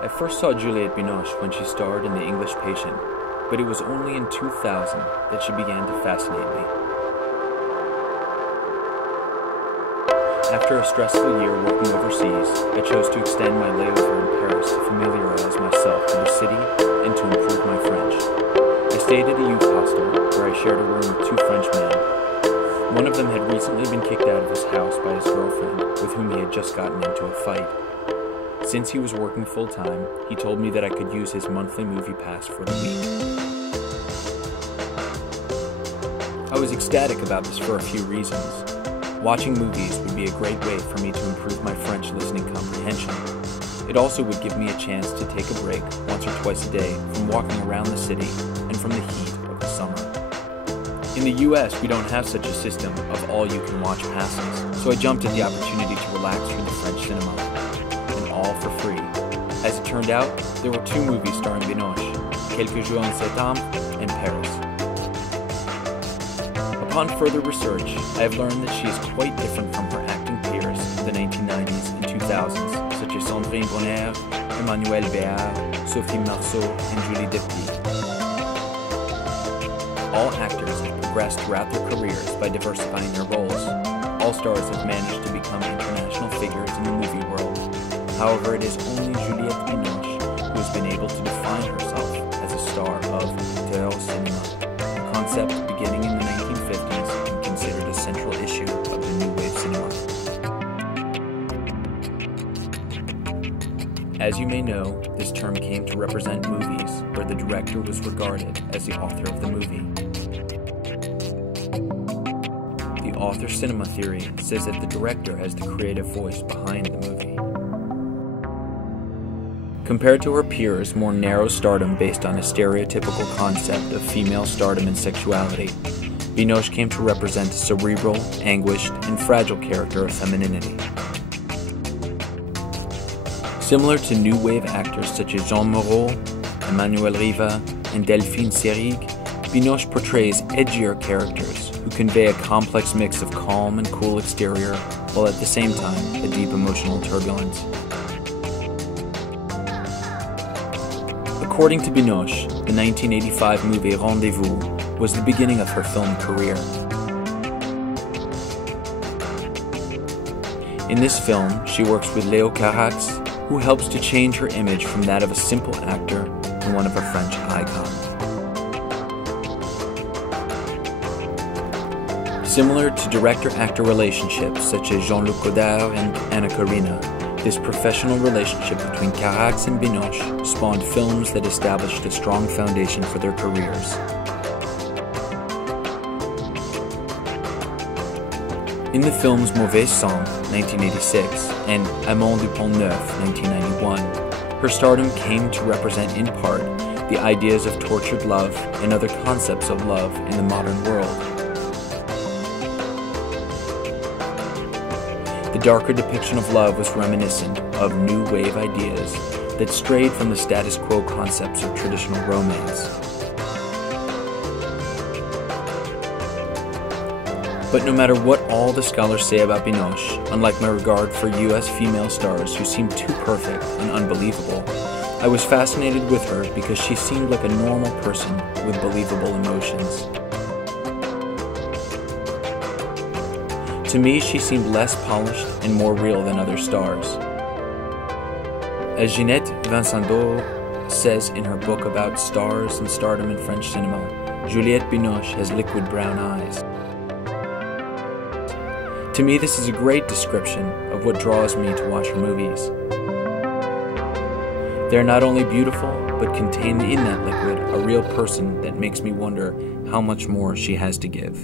I first saw Juliette Binoche when she starred in The English Patient, but it was only in 2000 that she began to fascinate me. After a stressful year working overseas, I chose to extend my layover in Paris to familiarize myself with the city and to improve my French. I stayed at a youth hostel where I shared a room with two French men. One of them had recently been kicked out of his house by his girlfriend, with whom he had just gotten into a fight. Since he was working full-time, he told me that I could use his monthly movie pass for the week. I was ecstatic about this for a few reasons. Watching movies would be a great way for me to improve my French listening comprehension. It also would give me a chance to take a break once or twice a day from walking around the city and from the heat of the summer. In the US, we don't have such a system of all-you-can-watch passes, so I jumped at the opportunity to relax through the French cinema, and all for free. As it turned out, there were two movies starring Binoche, Quelques jours en septembre and Paris. Upon further research, I have learned that she is quite different from her acting peers of the 1990s and 2000s, such as Sandrine Bonnaire, Emmanuelle Béard, Sophie Marceau, and Juliette Binoche. All actors have progressed throughout their careers by diversifying their roles. All stars have managed to become international figures in the movie world. However, it is only Juliette Binoche who has been able to define herself as a star of théâtre cinéma, a concept beginning in the 1950s and considered a central issue of the New Wave cinema. As you may know, this term came to represent movies where the director was regarded as the author of the movie. The author cinema theory says that the director has the creative voice behind the movie. Compared to her peers' more narrow stardom based on a stereotypical concept of female stardom and sexuality, Binoche came to represent a cerebral, anguished, and fragile character of femininity. Similar to new wave actors such as Jean Moreau, Emmanuel Riva, and Delphine Seyrig, Binoche portrays edgier characters who convey a complex mix of calm and cool exterior, while at the same time a deep emotional turbulence. According to Binoche, the 1985 movie Rendezvous was the beginning of her film career. In this film, she works with Léo Carax, who helps to change her image from that of a simple actor to one of a French icon. Similar to director-actor relationships such as Jean-Luc Godard and Anna Karina, this professional relationship between Carax and Binoche spawned films that established a strong foundation for their careers. In the films Mauvais Sang, 1986, and Amant du Pont Neuf, 1991, her stardom came to represent in part the ideas of tortured love and other concepts of love in the modern world. The darker depiction of love was reminiscent of new wave ideas that strayed from the status quo concepts of traditional romance. But no matter what all the scholars say about Binoche, unlike my regard for US female stars who seemed too perfect and unbelievable, I was fascinated with her because she seemed like a normal person with believable emotions. To me, she seemed less polished and more real than other stars. As Juliette Binoche says in her book about stars and stardom in French cinema, Juliette Binoche has liquid brown eyes. To me, this is a great description of what draws me to watch her movies. They are not only beautiful, but contain in that liquid a real person that makes me wonder how much more she has to give.